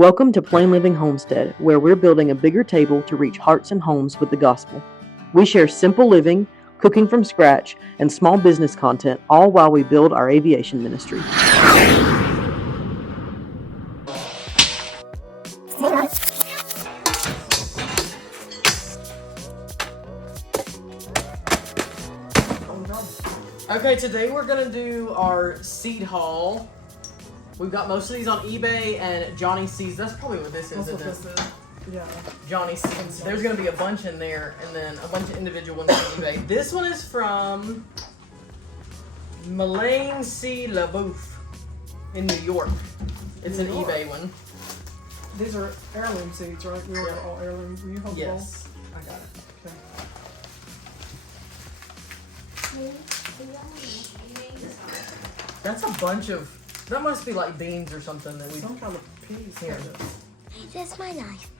Welcome to Plain Living Homestead, where we're building a bigger table to reach hearts and homes with the gospel. We share simple living, cooking from scratch, and small business content, all while we build our aviation ministry. Okay, today we're going to do our seed haul. We've got most of these on eBay and Johnny Seeds. That's probably what this is, isn't it? Yeah. Johnny Seeds. There's going to be a bunch in there and then a bunch of individual ones on eBay. This one is from Malane C. LaBouffe in New York. It's an eBay one. These are heirloom seeds, right? These are all heirloom. Will you hold the bowl? Yes. I got it. Okay. That's a bunch of... That must be like beans or something that we... Some kind of peas. Here. That's my knife.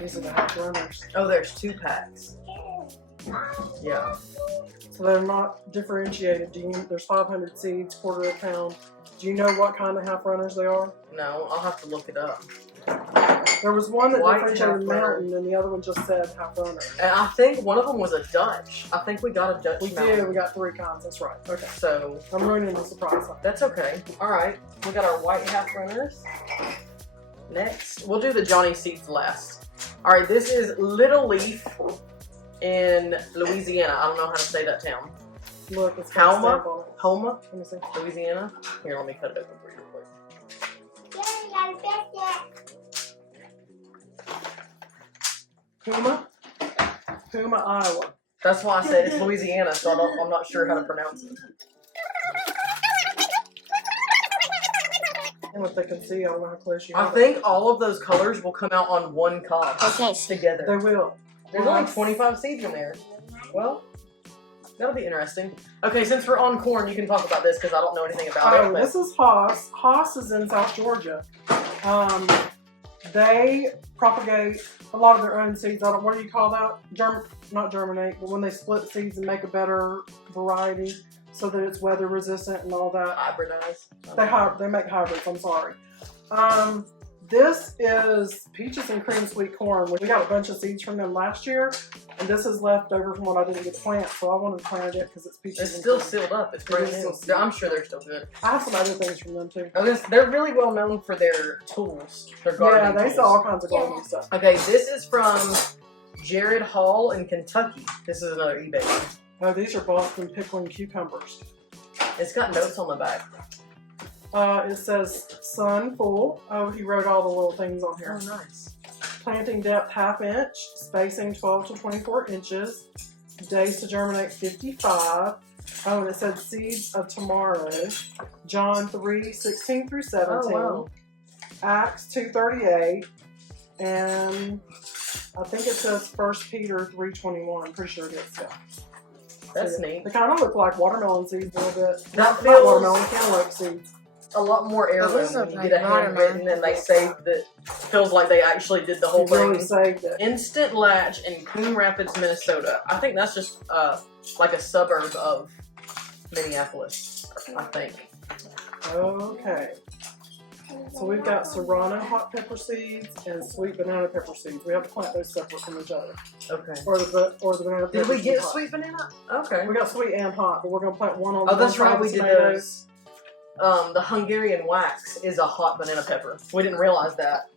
These are the half runners. Oh, there's 2 packs. Yeah. So they're not differentiated. There's 500 seeds, quarter a pound. Do you know what kind of half runners they are? No, I'll have to look it up. There was one that White differentiated half runner. mountain, and the other one just said half runner. And I think one of them was a Dutch. I think we got a Dutch We mountain. did. We got 3 kinds. That's right. Okay. So, I'm ruining the surprise. that's okay. Alright, we got our white half runners. Next, we'll do the Johnny Seeds last. Alright, this is Little Leaf in Louisiana. I don't know how to say that town. Look, it's got a Halma? stamp on it. Homa, Let me see. Louisiana. Here, let me cut it open for you real quick. Homa? Puma, Iowa. That's why I said it's Louisiana, so I'm not sure how to pronounce it. And if they can see, I don't know how close you I are. think all of those colors will come out on one cob Okay. together. They will. There's only 25 seeds in there. Well, that'll be interesting. Okay, since we're on corn, you can talk about this because I don't know anything about it. Oh, but- this is Haas. Haas is in South Georgia. They propagate a lot of their own seeds. What do you call that? Not germinate, but when they split seeds and make a better variety so that it's weather resistant and all that. Hybridize. They make hybrids. I'm sorry. This is peaches and cream sweet corn. We got a bunch of seeds from them last year, and this is left over from what I didn't get to plant, so I wanted to plant it because it's peaches It's and still cream. sealed up. It's It brand is new. still sealed. I'm sure they're still good. I have some other things from them too. They're really well known for their tools. Their Yeah, gardening they tools. sell all kinds of gardening stuff. Okay, this is from Jared Hall in Kentucky. This is another eBay one. Oh, these are Boston pickling cucumbers. It's got notes on the back. It says sun full. Oh, he wrote all the little things on here. Oh, nice. Planting depth 1/2 inch, spacing 12 to 24 inches, days to germinate 55. Oh, and it said seeds of tomorrow. John 3:16 through 17. Oh, wow. Acts 2:38. And I think it says 1 Peter 3:21. I'm pretty sure it is. Yeah. That's So, neat. They kind of look like watermelon seeds a little bit. That Not feels- watermelon, cantaloupe seeds. A lot more heirloom Those when look you like get a handwritten watermelon. and they saved it. Feels like they actually did the whole They really thing. saved it. Instant Latch in Coon Rapids, Minnesota. I think that's just like a suburb of Minneapolis, I think. Okay. So we've got serrano hot pepper seeds and sweet banana pepper seeds. We have to plant those separate from each other. Okay. Or the banana pepper Did we get hot. sweet banana? Okay. We got sweet and hot, but we're gonna plant one on. Oh, that's one right. side We of did tomatoes. those. The Hungarian wax is a hot banana pepper. We didn't realize that.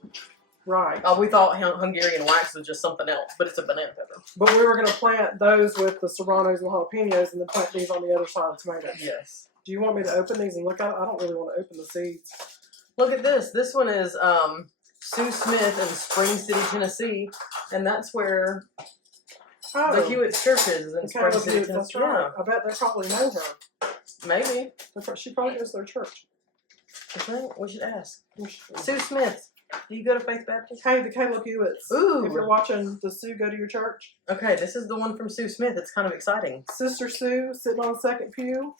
Right. We thought Hungarian wax was just something else, but it's a banana pepper. But we were gonna plant those with the serranos and the jalapenos, and then plant these on the other side of tomatoes. Yes. Do you want me to open these and look at it? I don't really want to open the seeds. Look at this. This one is Sue Smith in Spring City, Tennessee, and that's where Oh, the Hewitt's church is in okay, Spring that's City, it. Tennessee. That's right. I bet they probably know her. Maybe. She probably goes to their church. I think we should ask. Sue Smith, do you go to Faith Baptist? Hey, the Caleb Hewitts. Ooh. If you're watching the Sue go to your church. Okay, this is the one from Sue Smith. It's kind of exciting. Sister Sue sitting on the second pew.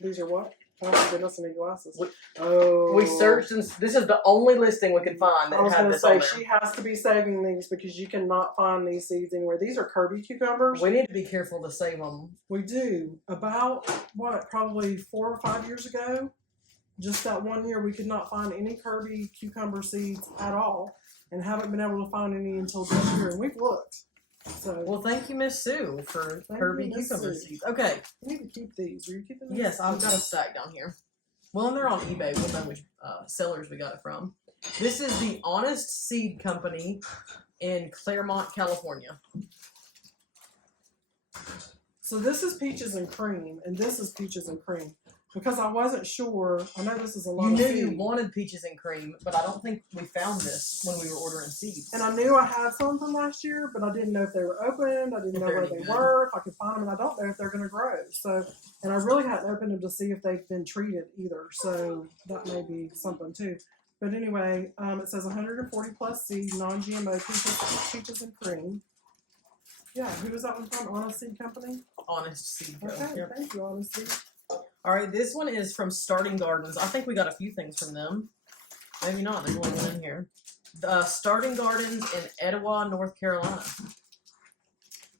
These are what? Oh my goodness, I need glasses. We searched, and this is the only listing we could find that I was had going to this on say, there. she has to be saving these because you cannot find these seeds anywhere. These are Kirby cucumbers. We need to be careful to save them. We do. About, probably 4 or 5 years ago, just that 1 year, we could not find any Kirby cucumber seeds at all, and haven't been able to find any until this year, and we've looked. So, Well, thank you, Miss Sue, for Kirby you, Miss cucumber Sue. seeds. Okay. we need to keep these. Are you keeping these? Yes, I've got a stack down here. Well, and they're on eBay. We'll know which sellers we got it from. This is the Honest Seed Company in Claremont, California. So this is peaches and cream, and this is peaches and cream. Because I wasn't sure, I know this is a lot You of knew seed. you wanted peaches and cream, but I don't think we found this when we were ordering seeds. And I knew I had some from last year, but I didn't know if they were opened. I didn't know where they were, if I could find them, and I don't know if they're going to grow. So, and I really hadn't opened them to see if they've been treated either. So that may be something too. But anyway, it says 140 plus seed, non-GMO, peaches and cream. Yeah, who was that one from? Honest Seed Company? Honest Seed Co. Okay, Yep. thank you, Honest Seed. All right, this one is from Starting Gardens. I think we got a few things from them. Maybe not. There's only one in here. Starting Gardens in Etowah, North Carolina.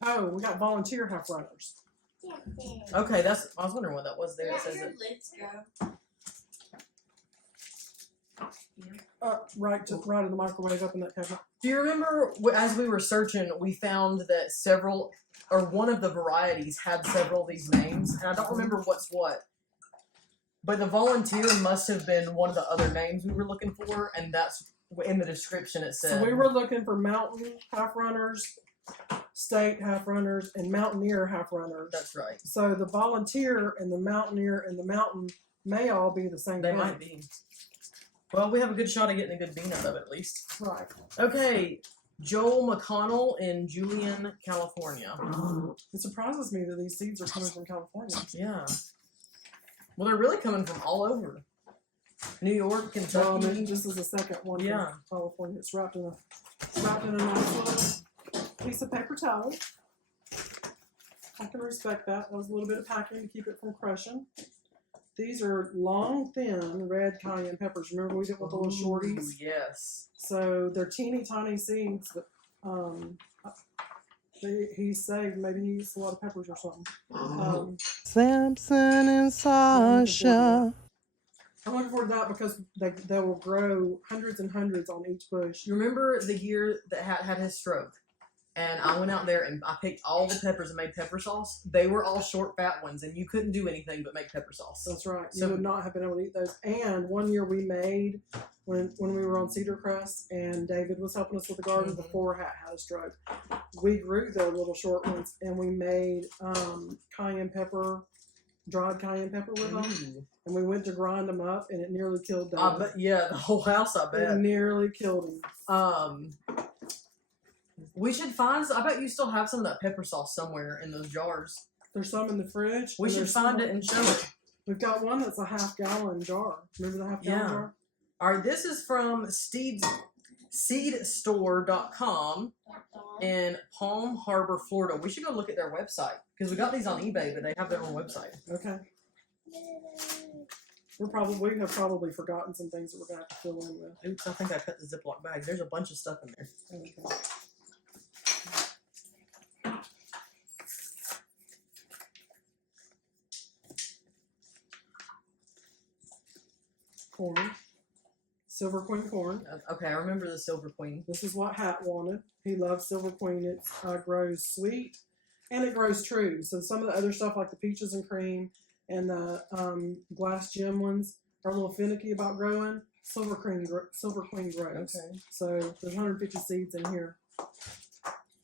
Oh, we got volunteer half runners. Okay, I was wondering what that was there. It says it. Let's go. Right in the microwave up in that cabinet. Do you remember as we were searching, we found that several, or one of the varieties had several of these names, and I don't remember what's what. But the volunteer must have been one of the other names we were looking for, and that's in the description it said. So we were looking for mountain half runners, state half runners, and mountaineer half runners. That's right. So the volunteer and the mountaineer and the mountain may all be the same They thing. might be. Well, we have a good shot of getting a good bean out of it, at least. Right. Okay, Joel McConnell in Julian, California. It surprises me that these seeds are coming from California. Yeah. Well, they're really coming from all over. New York, Well, Kentucky. maybe this is the second one Yeah. from California. It's wrapped in a nice little piece of paper towel. I can respect that. That was a little bit of packing to keep it from crushing. These are long, thin red cayenne peppers. Remember we did with the little shorties? Ooh, yes. So they're teeny tiny seeds, but he saved. Maybe he used a lot of peppers or something. Samson and Sasha. I'm looking forward to that because they will grow hundreds and hundreds on each bush. You remember the year that had his stroke? And I went out there and I picked all the peppers and made pepper sauce. They were all short, fat ones, and you couldn't do anything but make pepper sauce. That's right. So- You would not have been able to eat those. And one year we made, when we were on Cedar Crest and David was helping us with the garden before Hat had a stroke, we grew the little short ones and we made cayenne pepper, dried cayenne pepper with them. Ooh. And we went to grind them up and it nearly killed I David. bet, yeah, the whole house, I It bet. nearly killed him. We should find, I bet you still have some of that pepper sauce somewhere in those jars. There's some in the fridge. We and should there's find some- it and show it. We've got one that's a half-gallon jar. Remember the half-gallon Yeah. jar? All right, this is from seedstore.com in Palm Harbor, Florida. We should go look at their website because we got these on eBay, but they have their own website. Okay. We have probably forgotten some things that we're gonna have to fill in with. Oops, I think I cut the Ziploc bag. There's a bunch of stuff in there. Okay. Corn. Silver Queen corn. Okay, I remember the Silver Queen. This is what Hat wanted. He loves Silver Queen. It grows sweet and it grows true. So some of the other stuff like the peaches and cream and the glass gem ones are a little finicky about growing. Silver Queen grows. Okay. So there's 150 seeds in here.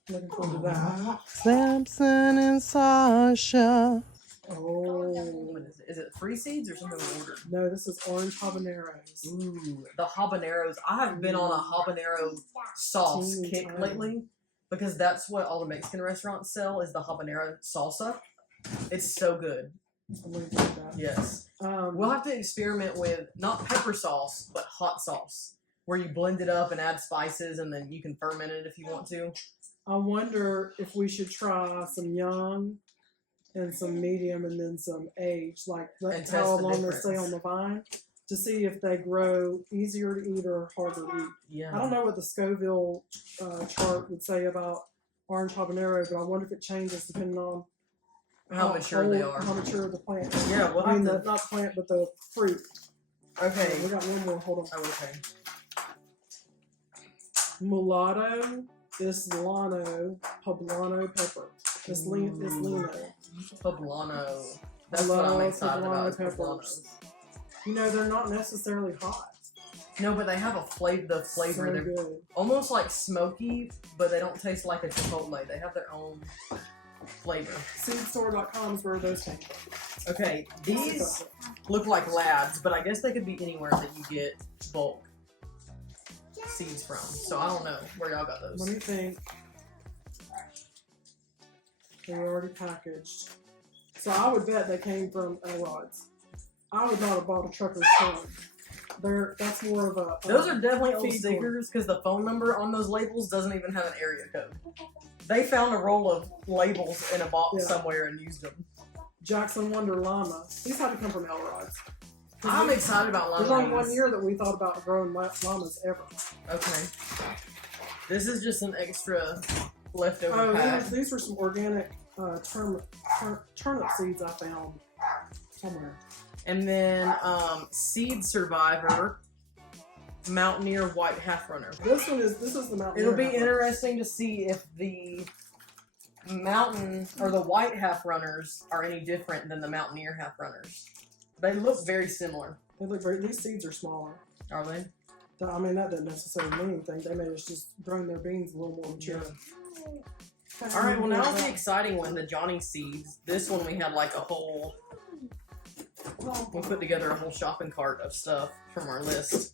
Looking forward to that. Samson and Sasha. Oh. What is it? Is it free seeds or something we ordered? No, this is orange habaneros. Ooh, the habaneros. I have been on a habanero sauce Teeny kick tiny. lately because that's what all the Mexican restaurants sell is the habanero salsa. It's so good. I'm gonna do that. Yes. We'll have to experiment with not pepper sauce, but hot sauce, where you blend it up and add spices and then you can ferment it if you want to. I wonder if we should try some young and some medium, and then some age, like And test how the long they difference. stay on the vine, to see if they grow easier to eat or harder to eat. Yeah. I don't know what the Scoville chart would say about orange habanero, but I wonder if it changes depending on How mature they are. how mature the plant is. Yeah, we'll I mean, have to. not the plant, but the fruit. Okay. We got one more. Hold on. Oh, okay. Mulatto, Islano, Poblano pepper. Islino. Poblano. I That's what I'm love excited about. Is peppers. poblanos. You know, they're not necessarily hot. No, but they have a flavor. The flavor, So they're good. almost like smoky, but they don't taste like a chipotle. They have their own flavor. Seedstore.com is where those came from. Okay, these look like labs, but I guess they could be anywhere that you get bulk seeds from. So I don't know where y'all got those. Let me think. They were already packaged. So I would bet they came from Elrod's. I would not have bought a trucker's farm. That's more of a. Those are definitely old feed stickers because the phone number on those labels doesn't even have an area code. They found a roll of labels in a box Yeah. somewhere and used them. Jackson Wonder Llama. These had to come from Elrod's. I'm excited about There's only llamas. 1 year that we thought about growing llamas ever. Okay. This is just an extra leftover Oh, pack. these were some organic turnip seeds I found somewhere. And then Seed Survivor Mountaineer White Half Runner. This is the mountain. It'll be interesting to see if the mountain or the white half runners are any different than the Mountaineer half runners. They look very similar. They look very. These seeds are smaller. Are they? I mean, that doesn't necessarily mean anything. They may have just grown their beans a little more mature. All right, well now the exciting one, the Johnny seeds. This one we had like a whole, we put together a whole shopping cart of stuff from our list.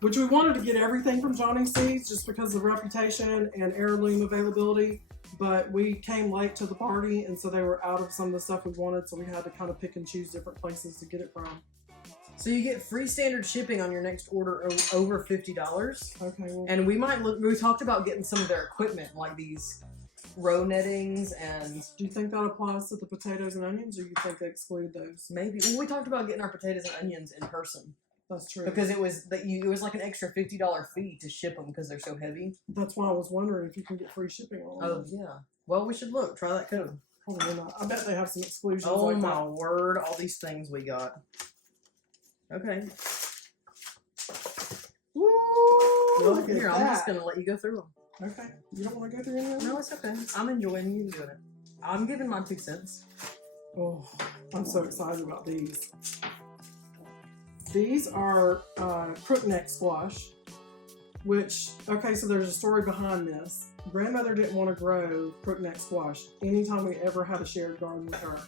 Which we wanted to get everything from Johnny Seeds just because of reputation and heirloom availability, but we came late to the party and so they were out of some of the stuff we wanted, so we had to kind of pick and choose different places to get it from. So you get free standard shipping on your next order over $50. Okay, well, And we might look, we talked about getting some of their equipment, like these row nettings and do you think that applies to the potatoes and onions, or you think they exclude those? maybe, well, we talked about getting our potatoes and onions in person. That's true. Because it was like an extra $50 fee to ship them because they're so heavy. That's why I was wondering if you can get free shipping on them. Oh yeah. Well, we should look. Try that code. Probably not. I bet they have some exclusions Oh like my that. word! All these things we got. Okay. Woo! Well, Look at here, I'm just that. gonna let you go through them. Okay. You don't want to go through any of them? No, it's okay. I'm enjoying you doing it. I'm giving my 2 cents. Oh, I'm so excited about these. These are crookneck squash, which, okay, so there's a story behind this. Grandmother didn't want to grow crookneck squash anytime we ever had a shared garden with her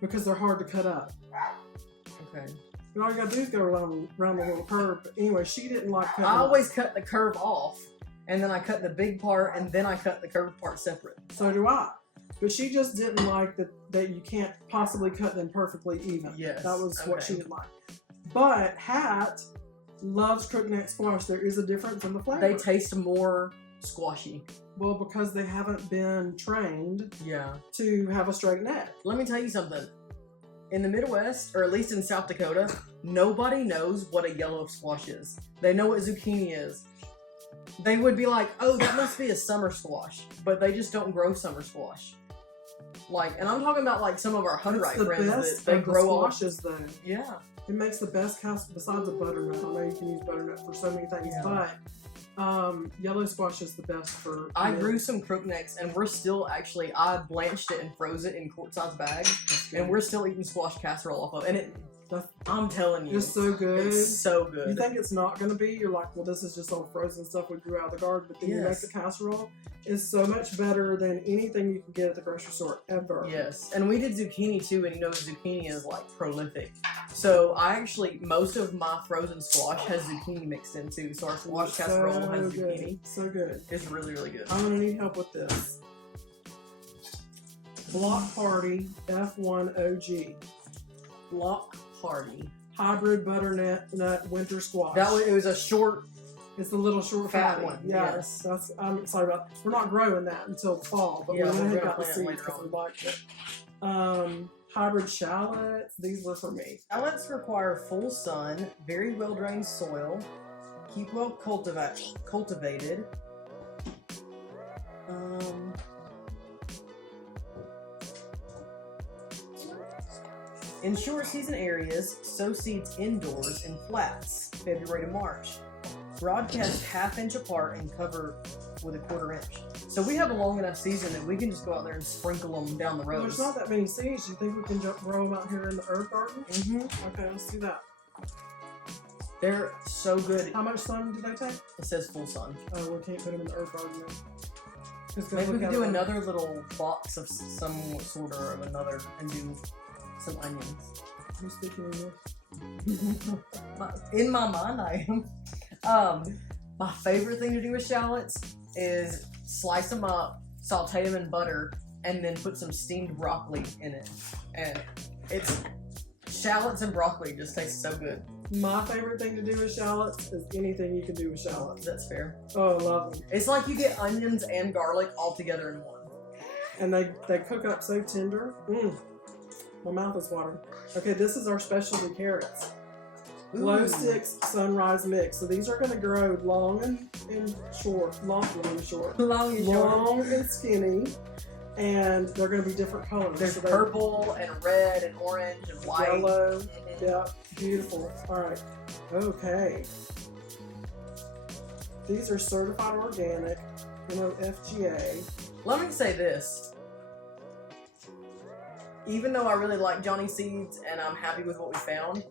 because they're hard to cut up. Okay. But all you gotta do is go around the little curve. But anyway, she didn't like cutting I up. always cut the curve off, and then I cut the big part, and then I cut the curved part separate. So do I. But she just didn't like that you can't possibly cut them perfectly even. Yes, That was what okay. she didn't like. But Hat loves crookneck squash. There is a difference in the flavor. They taste more squashy. Well, because they haven't been trained Yeah. to have a straight neck. Let me tell you something. In the Midwest, or at least in South Dakota, nobody knows what a yellow squash is. They know what zucchini is. They would be like, oh, that must be a summer squash. But they just don't grow summer squash. Like, and I'm talking about like some of our Hunterite It's the friends best that they of the grow all. squashes, though. Yeah. It makes the best cast besides the butternut. I know you can use butternut for so many things, Yeah. but yellow squash is the best for. I grew some crooknecks, and we're still actually, I blanched it and froze it in quart-size bags, and we're still eating squash casserole off of it. And it, I'm telling you, It's so good. It's so You good. think it's not going to be? You're like, well, this is just all frozen stuff we grew out of the garden. But then you make Yes. the casserole. It's so much better than anything you can get at the grocery store ever. Yes, and we did zucchini too, and you know zucchini is like prolific. So I actually, most of my frozen squash has zucchini mixed in too, so our squash casserole has good. zucchini. So good. It's really, really good. I'm going to need help with this. Block Party F1 OG. Block Party. Hybrid butternut nut winter squash. It was a short It's the little short Fat fatty. one, Yes, that's. I'm excited about. We're not growing that until the fall, but Yeah, we we're went ahead and gonna got the plant seeds later because we on. liked it. Hybrid shallots. These were for me. Shallots require full sun, very well drained soil, keep well cultivated. In short season areas, sow seeds indoors in flats, February to March. Broadcast half-inch apart and cover with a 1/4 inch. So we have a long enough season that we can just go out there and sprinkle them down the Well, rows. there's not that many seeds. You think we can grow them out here in the herb garden? Mm-hmm. Okay, let's do that. They're so good. How much sun do they take? It says full sun. Oh, we can't put them in the herb garden then. Just go Maybe we look could at do them. another little box of some sort of another and do some onions. Who's speaking English? In my mind, I am. My favorite thing to do with shallots is slice them up, saute them in butter, and then put some steamed broccoli in it. And it's shallots and broccoli just taste so good. My favorite thing to do with shallots is anything you can do with shallots. That's fair. Oh, I love them. It's like you get onions and garlic all together in one. And they cook up so tender. My mouth is watering. Okay, this is our specialty carrots. Glow Ooh. sticks sunrise mix. So these are going to grow long and short. Long and short. Long and short. Long and skinny. And they're going to be different colors. There's So they're purple and red and orange and white. yellow. Mhm. Yeah, beautiful. All right. Okay. These are certified organic, FGA. Let me say this. Even though I really like Johnny Seeds and I'm happy with what we found,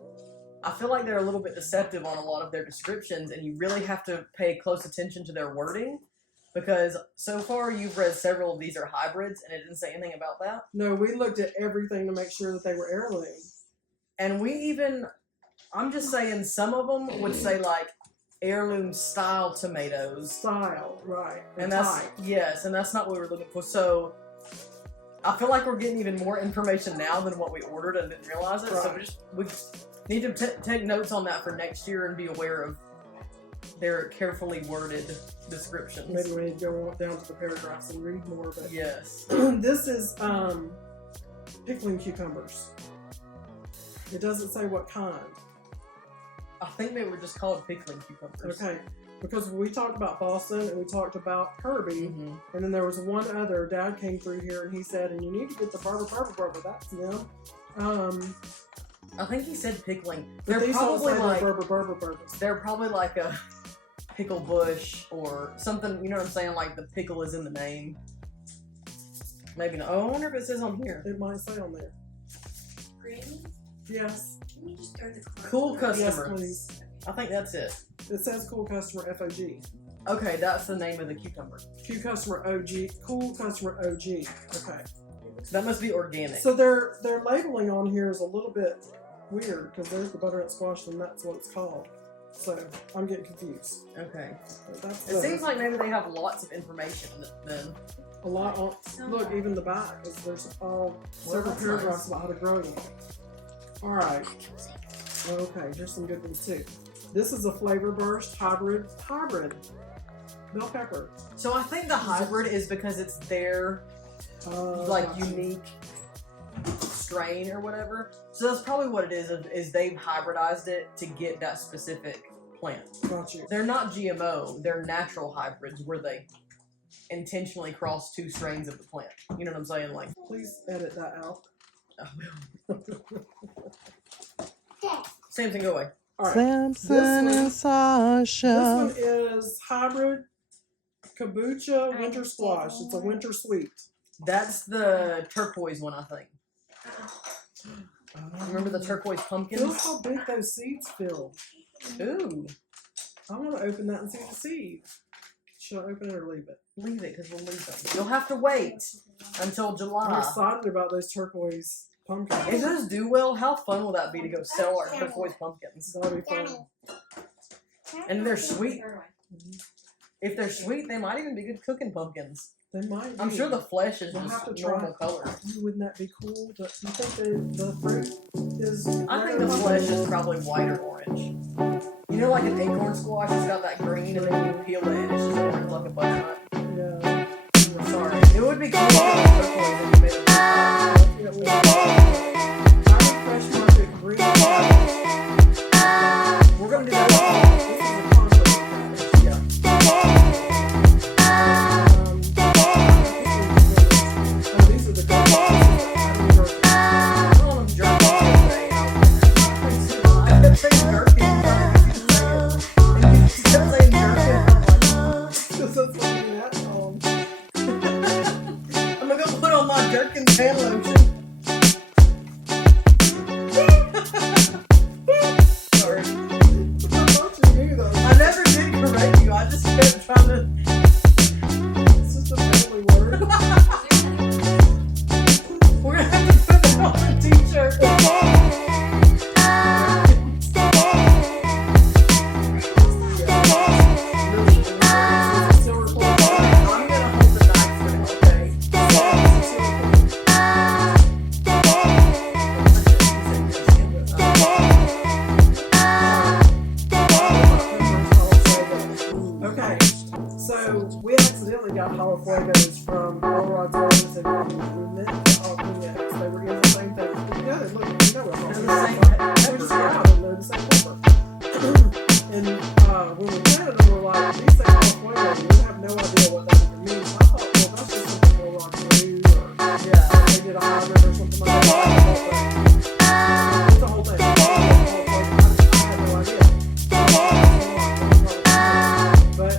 I feel like they're a little bit deceptive on a lot of their descriptions, and you really have to pay close attention to their wording, because so far you've read several of these are hybrids and it didn't say anything about that. No, we looked at everything to make sure that they were heirloom. And I'm just saying some of them would say like heirloom style tomatoes. Style, right. And that's, type. yes, and that's not what we were looking for. So I feel like we're getting even more information now than what we ordered and didn't realize it. So Right. we need to take notes on that for next year and be aware of their carefully worded descriptions. Maybe we need to go down to the paragraphs and read more. But Yes. this is pickling cucumbers. It doesn't say what kind. I think they were just called pickling cucumbers. Okay, because we talked about Boston and we talked about Herbie, Mm-hmm. and then there was one other. Dad came through here and he said, "And you need to get the Barber. That's them." I think he said pickling. But They're these don't probably say like Barber. they're probably like a pickle bush or something. You know what I'm saying? Like the pickle is in the name. Maybe not. Oh, I wonder if it says on here. It might say on there. Granny, Yes. can you just throw the card? Cool Yes, customer. please. I think that's it. It says Cool Customer FOG. Okay, that's the name of the cucumber. Q Customer OG. Cool Customer OG. Okay. That must be organic. So their labeling on here is a little bit weird because there's the butternut squash and that's what it's called. So I'm getting confused. Okay. But that's It seems like maybe they have lots of information then. a lot on. Look, even the back is there's all several that's paragraphs nice. about how to grow them. All right. Okay, here's some good ones too. This is a Flavor Burst hybrid bell pepper. So I think the hybrid is because it's their like unique strain or whatever. So that's probably what it is they've hybridized it to get that specific plant. Got you. They're not GMO, they're natural hybrids where they intentionally cross two strains of the plant. You know what I'm saying? Like, Please edit that out. Samson, go away. All right. Samson and This Sasha. one is hybrid kombucha winter squash. It's a winter sweet. That's the turquoise one, I think. Remember the turquoise pumpkin? Feel how big those seeds feel. Ooh, I want to open that and see the seed. Should I open it or leave it? leave it because we'll leave them. You'll have to wait until I'm July. excited about those turquoise If pumpkins. those do well, how fun will that be to go sell our turquoise pumpkins? That'll be fun. And they're sweet. If they're sweet, they might even be good cooking pumpkins. They might be. I'm sure the flesh is We'll just have to try. normal color. Ooh, wouldn't that be cool? But you think the fruit is... I think the flesh is probably white or orange. You You know, like an acorn squash, it's got that green, and then you peel it, and it's just orange like a butternut. Yeah. I'm sorry. It would be cool if it was turquoise and you made it. It was Fresh Market green cabbage. We're gonna do that. This is a compost cabbage. Yeah. These are the gherkins. I don't know if jerky today. I kept saying jerky. And you just kept saying jerky. This is what you have. I'm gonna go put on my Jerkins hand lotion. Sorry. I thought you knew those. I never did correct you. I just kept trying to. It's just a family word. We're gonna have to put that on a t-shirt. Silver foil. I'm gonna hold the knife for now, okay? Okay, so we accidentally got jalapenos from Elrod's Gardens and we meant jalapenos. They were in the same thing. Yeah, look, you know what They're the jalapenos same are. They're just brown and they're the same pepper. And when we planted them, we were like, these say jalapenos, we have no idea what that even means. I thought, well, that's just something Elrod grew, or Yeah. they did a hybrid or something like that. It's a whole thing. I had no idea. But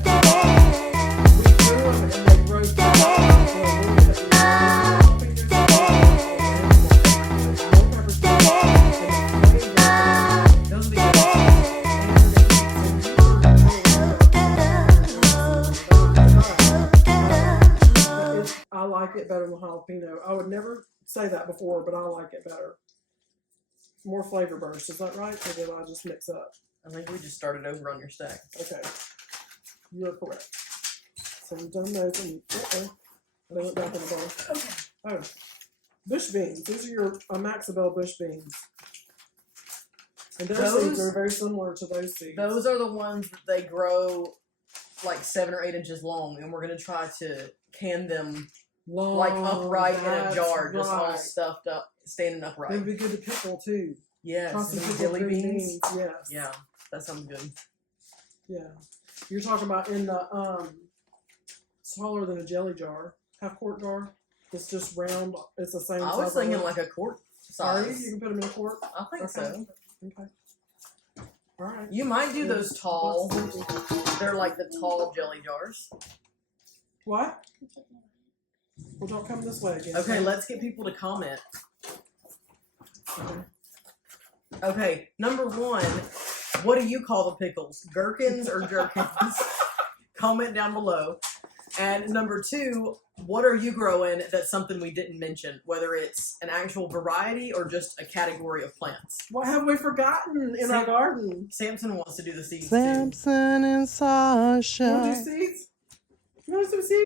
we grew them and they grow fast. Those would be good. I like it better than jalapeno. I would never say that before, but I like it better. More flavor burst, is that right? Or did I just mix up? I think we just started over on your stack. Okay. You are correct. So we've done those and they went back in the bowl. Okay. Oh. Bush beans. These are your Maxabelle bush beans. And their seeds Those- are very similar to those seeds. Those are the ones that they grow like 7 or 8 inches long, and we're gonna try to can them Long, like upright in a that's jar, just all right. stuffed up, standing They upright. would be good to pickle too. Yes, Toss some and pickled dilly green beans. Yes. Yeah, that sounds good. Yeah. You're talking about in the smaller than a jelly jar, half quart jar. It's just round. It's the same. I was size. thinking like a quart Are you? size. You can put them in a quart. I think Okay. so. Okay. All right. You might do those tall. What's- They're like the tall jelly jars. What? Well, don't come this way again. Okay, let's get people to comment. Okay. Okay, number 1, what do you call the pickles? Gherkins or jerkins? Comment down below. And number 2, what are you growing that's something we didn't mention? Whether it's an actual variety or just a category of plants. What have we forgotten in our garden? Samson wants to do the seeds too. Samson and You want to do Sasha. seeds? You want to do seeds?